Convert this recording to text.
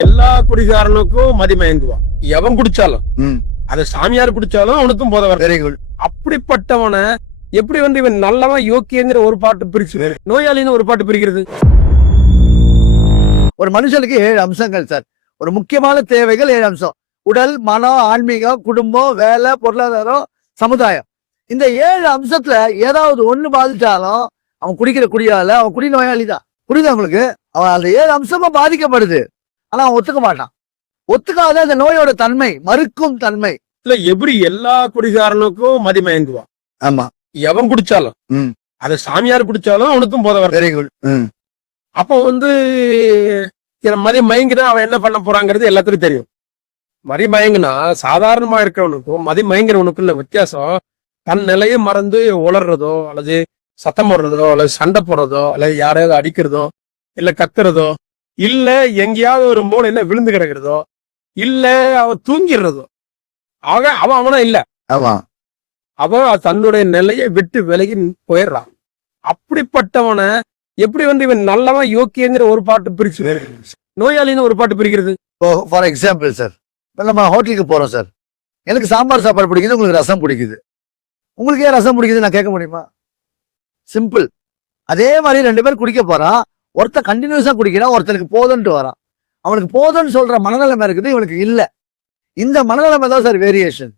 எல்லா குடிகாரனுக்கும் மதிமயங்குவான். எவன் குடிச்சாலும் அது சாமியார் குடிச்சாலும் அவனுக்கும் போத வர. Very good. அப்படிப்பட்டவனை எப்படி இவன் நல்லவன் யோக்கியங்கிற ஒரு பாட்டு பிரிச்சு, நோயாளின்னு ஒரு பாட்டு பிரிக்கிறது? ஒரு மனுஷனுக்கு 7 அம்சங்கள் சார். ஒரு முக்கியமான தேவைகள் 7 அம்சம். உடல், மனம், ஆன்மீகம், குடும்பம், வேலை, பொருளாதாரம், சமுதாயம். இந்த 7 அம்சத்துல ஏதாவது ஒண்ணு பாதிச்சாலும் அவன் குடிக்கிற குடியால அவன் குடி நோயாளி தான். புரியுது உங்களுக்கு? அவன் அந்த 7 அம்சமும் பாதிக்கப்படுது. ஆனா அவன் ஒத்துக்க மாட்டான். ஒத்துக்காத அந்த நோயோட தன்மை, மறுக்கும் தன்மை. இல்ல, எப்படி எல்லா குடிகாரனுக்கும் மதிமயங்குவான். ஆமா. எவன் குடிச்சாலும் அது சாமியார் குடிச்சாலும் அவனுக்கும் போத வர. Very good. அப்போ மதி மயங்கினா அவன் என்ன பண்ண போறாங்கிறது எல்லாத்துக்கும் தெரியும். மதி மயங்கினா சாதாரணமா இருக்கிறவனுக்கும் மதி மயங்கிறவனுக்கும் இல்ல வித்தியாசம். தன் நிலையை மறந்து உளர்றதோ அல்லது சத்தம் போடுறதோ அல்லது சண்டை போடுறதோ அல்லது யாரையாவது அடிக்கிறதோ இல்ல கத்துறதோ இல்ல எங்கேயாவது ஒரு மூலையில விழுந்து கிடக்கிறதோ இல்ல அவன் தூங்கிடுறதோ அவன் அவனா இல்ல. ஆமா. அவன் தன்னுடைய நிலையை விட்டு விலகி போயிடுறான். அப்படிப்பட்டவனை எப்படி இவன் நல்லவன் யோக்கியங்கிற ஒரு பாட்டு பிரிச்சு, நோயாளின்னு ஒரு பாட்டு பிரிக்கிறது? ஃபார் எக்ஸாம்பிள் சார், இப்போ நம்ம ஹோட்டலுக்கு போறோம் சார். எனக்கு சாம்பார் சாப்பாடு பிடிக்குது, உங்களுக்கு ரசம் பிடிக்குது. உங்களுக்கு ஏன் ரசம் பிடிக்குது நான் கேட்க முடியுமா? சிம்பிள். அதே மாதிரி 2 பேர் குடிக்க போறான். ஒருத்தர் கண்டினியூஸா குடிக்கிறான், ஒருத்தருக்கு போதும்ட்டு வரான். அவனுக்கு போதும்னு சொல்ற மனநிலைமை இருக்குது, இவனுக்கு இல்ல. இந்த மனநிலைமை தான் சார் வேரியேஷன்.